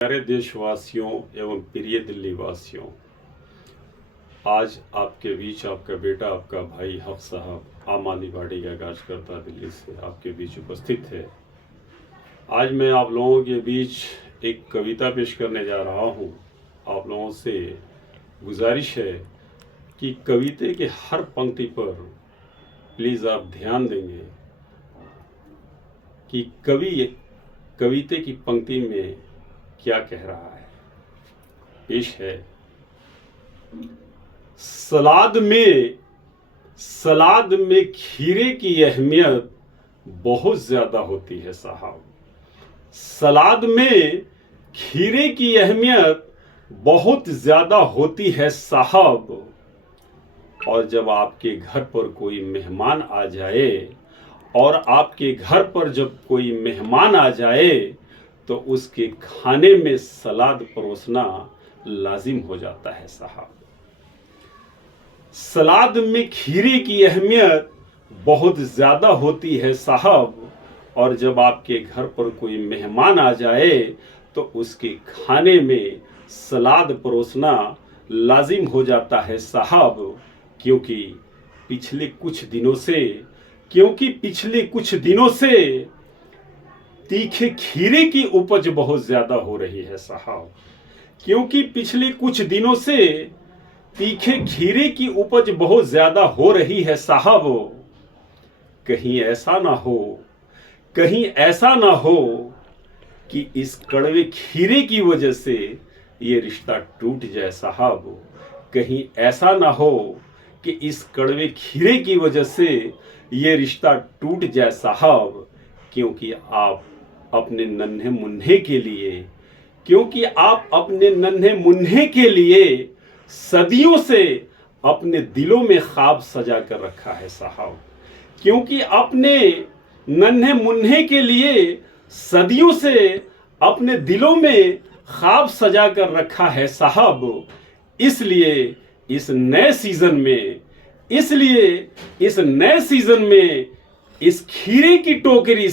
प्यारे देशवासियों एवं प्रिय दिल्ली वासियों, आज आपके बीच आपका बेटा, आपका भाई हक साहब आम आदमी पार्टी का कार्यकर्ता दिल्ली से आपके बीच उपस्थित है। आज मैं आप लोगों के बीच एक कविता पेश करने जा रहा हूँ। आप लोगों से गुजारिश है कि कविता के हर पंक्ति पर प्लीज़ आप ध्यान देंगे कि कवि कविता की पंक्ति में क्या कह रहा है। पेश है। सलाद में खीरे की अहमियत बहुत ज्यादा होती है साहब। सलाद में खीरे की अहमियत बहुत ज्यादा होती है साहब। और जब आपके घर पर कोई मेहमान आ जाए तो उसके खाने में सलाद परोसना लाजिम हो जाता है साहब। सलाद में खीरे की अहमियत बहुत ज़्यादा होती है साहब। और जब आपके घर पर कोई मेहमान आ जाए तो उसके खाने में सलाद परोसना लाजिम हो जाता है साहब। क्योंकि पिछले कुछ दिनों से तीखे खीरे की उपज बहुत ज्यादा हो रही है साहब। क्योंकि पिछले कुछ दिनों से तीखे खीरे की उपज बहुत ज्यादा हो रही है साहब। कहीं ऐसा ना हो कि इस कड़वे खीरे की वजह से ये रिश्ता टूट जाए साहब। कहीं ऐसा ना हो कि इस कड़वे खीरे की वजह से ये रिश्ता टूट जाए साहब। क्योंकि आप अपने नन्हे मुन्ने के लिए सदियों से अपने दिलों में ख्वाब सजा कर रखा है साहब। क्योंकि अपने नन्हे मुन्ने के लिए सदियों से अपने दिलों में ख्वाब सजा कर रखा है साहब। इसलिए इस नए सीजन में इस खीरे की टोकरी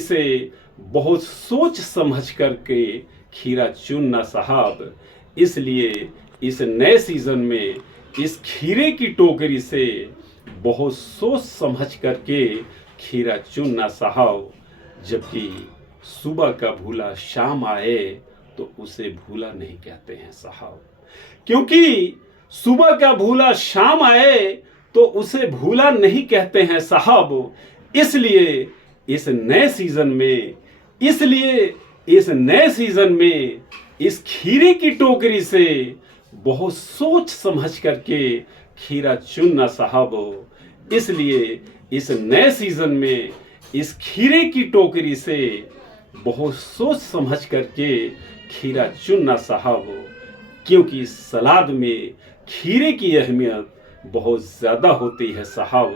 से बहुत सोच समझ करके खीरा चुनना साहब। इसलिए इस नए सीजन में इस खीरे की टोकरी से बहुत सोच समझ करके खीरा चुनना साहब। जबकि सुबह का भूला शाम आए तो उसे भूला नहीं कहते हैं साहब। क्योंकि सुबह का भूला शाम आए तो उसे भूला नहीं कहते हैं साहब। इसलिए इस नए सीजन में इस खीरे की टोकरी से बहुत सोच समझ करके खीरा चुनना साहब। इसलिए इस नए सीजन में इस खीरे की टोकरी से बहुत सोच समझ करके खीरा चुनना साहब। क्योंकि सलाद में खीरे की अहमियत बहुत ज़्यादा होती है साहब।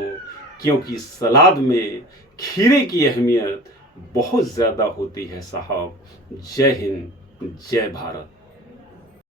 क्योंकि सलाद में खीरे की अहमियत बहुत ज़्यादा होती है साहब। जय हिंद, जय भारत।